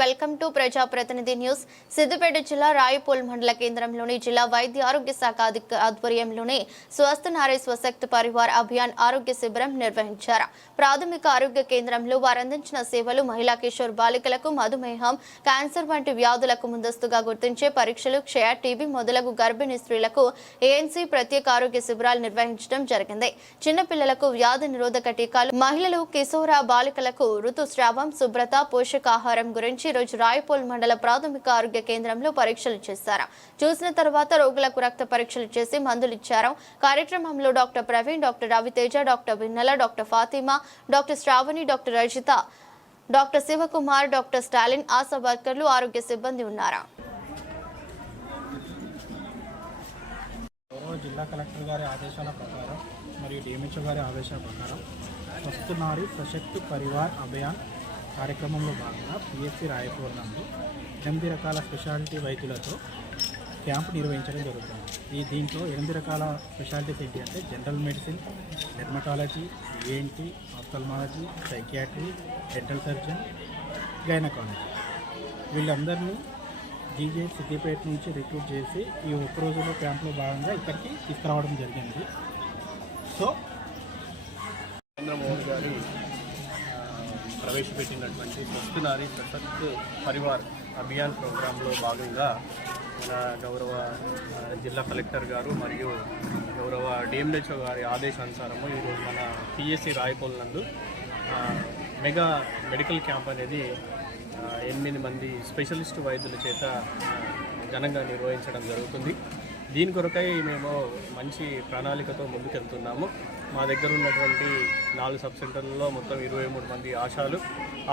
Welcome to ప్రజాప్రతినిధి news. Siddipet జిల్లా రాయపూల్ మండల కేంద్రంలోని జిల్లా వైద్య ఆరోగ్య శాఖ ఆధ్వర్యంలోని స్వస్థ నారీ స్వశక్తి పరివార్ అభియాన్ ఆరోగ్య శిబిరం నిర్వహించారు. ప్రాథమిక ఆరోగ్య కేంద్రంలో వారు అందించిన సేవలు మహిళా కిషోర్ బాలికలకు మధుమేహం, క్యాన్సర్ వంటి వ్యాధులకు ముందస్తుగా గుర్తించే పరీక్షలు, క్షయ, టీబీ మొదలగు గర్భిణీ స్త్రీలకు ఏఎన్సీ ప్రత్యేక ఆరోగ్య శిబిరాలు నిర్వహించడం జరిగింది. చిన్నపిల్లలకు వ్యాధి నిరోధక టీకాలు, మహిళలు, కిశోర బాలికలకు ఋతుస్రావం, శుభ్రత, పోషకాహారం గురించి రోజు రాయపూల్ మండల ప్రాథమిక ఆరోగ్య కేంద్రంలో పరీక్షలు చేశారు. చూసిన తర్వాత రోగులకు రక్త పరీక్షలు చేసి మందులు ఇచ్చారు. కార్యక్రమంలో doctor Praveen, doctor Raviteja, doctor Vinnela, doctor Fatima, doctor Shravani, doctor Rajitha, doctor Shivakumar, doctor Stalin, ASHA వర్కర్లు, ఆరోగ్య సిబ్బంది ఉన్నారు. జిల్లా కలెక్టర్ గారి ఆదేశాల ప్రకారం మరియు డిఎంహెచ్ఓ గారి ఆదేశాల ప్రకారం స్వస్థ నారీ సశక్తి పరివార్ అభియాన్ కార్యక్రమంలో భాగంగా పిఎస్సి రాయపూర్ నందు 8 రకాల స్పెషాలిటీ వైద్యులతో క్యాంపు నిర్వహించడం జరుగుతుంది. దీంట్లో 8 రకాల స్పెషాలిటీస్ ఏంటి అంటే general medicine, dermatology, ENT, ఆప్థల్మాలజీ, psychiatry, dental surgeon, gynaecology. వీళ్ళందరినీ జీజే సిద్దిపేట నుంచి రిక్రూట్ చేసి ఈ ఒక్క రోజులో క్యాంపులో భాగంగా ఇక్కడికి తీసుకురావడం జరిగింది. సో నరేంద్ర మోదీ గారి ప్రవేశపెట్టినటువంటి స్వస్థ నారీ సశక్త్ పరివార్ అభియాన్ ప్రోగ్రాంలో భాగంగా మన గౌరవ జిల్లా కలెక్టర్ గారు మరియు గౌరవ డిఎంహెచ్ఓ గారి ఆదేశానుసారము ఈరోజు మన పిఎస్సి రాయపూల్ నందు మెగా మెడికల్ క్యాంప్ అనేది 8 మంది స్పెషలిస్ట్ వైద్యుల చేత ఘనంగా నిర్వహించడం జరుగుతుంది. దీని కొరకై మేము మంచి ప్రణాళికతో ముందుకెళ్తున్నాము. మా దగ్గర ఉన్నటువంటి 4 సబ్ సెంటర్లలో మొత్తం 23 మంది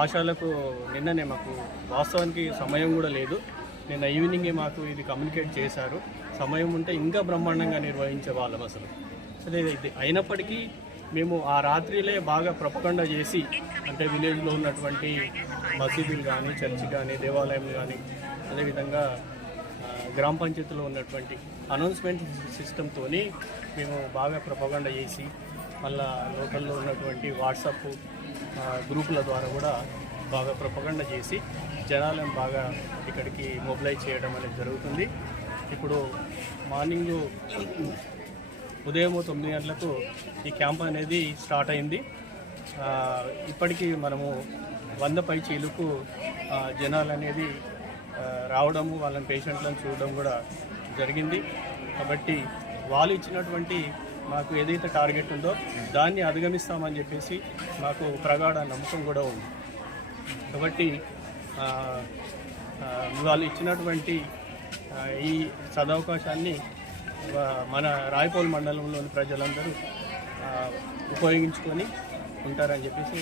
ఆశాలకు నిన్ననే మాకు వాస్తవానికి సమయం కూడా లేదు. నిన్న ఈవినింగే మాకు ఇది కమ్యూనికేట్ చేశారు. సమయం ఉంటే ఇంకా బ్రహ్మాండంగా నిర్వహించే వాళ్ళం అసలు. అదే అయినప్పటికీ మేము ఆ రాత్రిలే బాగా ప్రొపగండా చేసి, అంటే విలేజ్లో ఉన్నటువంటి మసీదులు కానీ, చర్చి కానీ, దేవాలయం కానీ, అదేవిధంగా గ్రామ పంచాయతీలో ఉన్నటువంటి అనౌన్స్మెంట్ సిస్టంతో మేము బాగా ప్రొపగండా చేసి, మళ్ళా లోకల్లో ఉన్నటువంటి వాట్సాప్ గ్రూపుల ద్వారా కూడా బాగా ప్రొపగండా చేసి జనాలను బాగా ఇక్కడికి మొబిలైజ్ చేయడం అనేది జరుగుతుంది. ఇప్పుడు మార్నింగు ఉదయం 9 గంటలకు ఈ క్యాంప్ అనేది స్టార్ట్ అయింది. ఇప్పటికీ మనము 100 పై చీలుకు జనాలు అనేది రావడము, వాళ్ళని పేషెంట్లను చూడడం కూడా జరిగింది. కాబట్టి వాళ్ళు ఇచ్చినటువంటి మాకు ఏదైతే టార్గెట్ ఉందో దాన్ని అధిగమిస్తామని చెప్పేసి మాకు ప్రగాఢ నమ్మకం కూడా ఉంది. కాబట్టి వాళ్ళు ఇచ్చినటువంటి ఈ సదవకాశాన్ని మన రాయపూల్ మండలంలోని ప్రజలందరూ ఉపయోగించుకొని ఉంటారని చెప్పేసి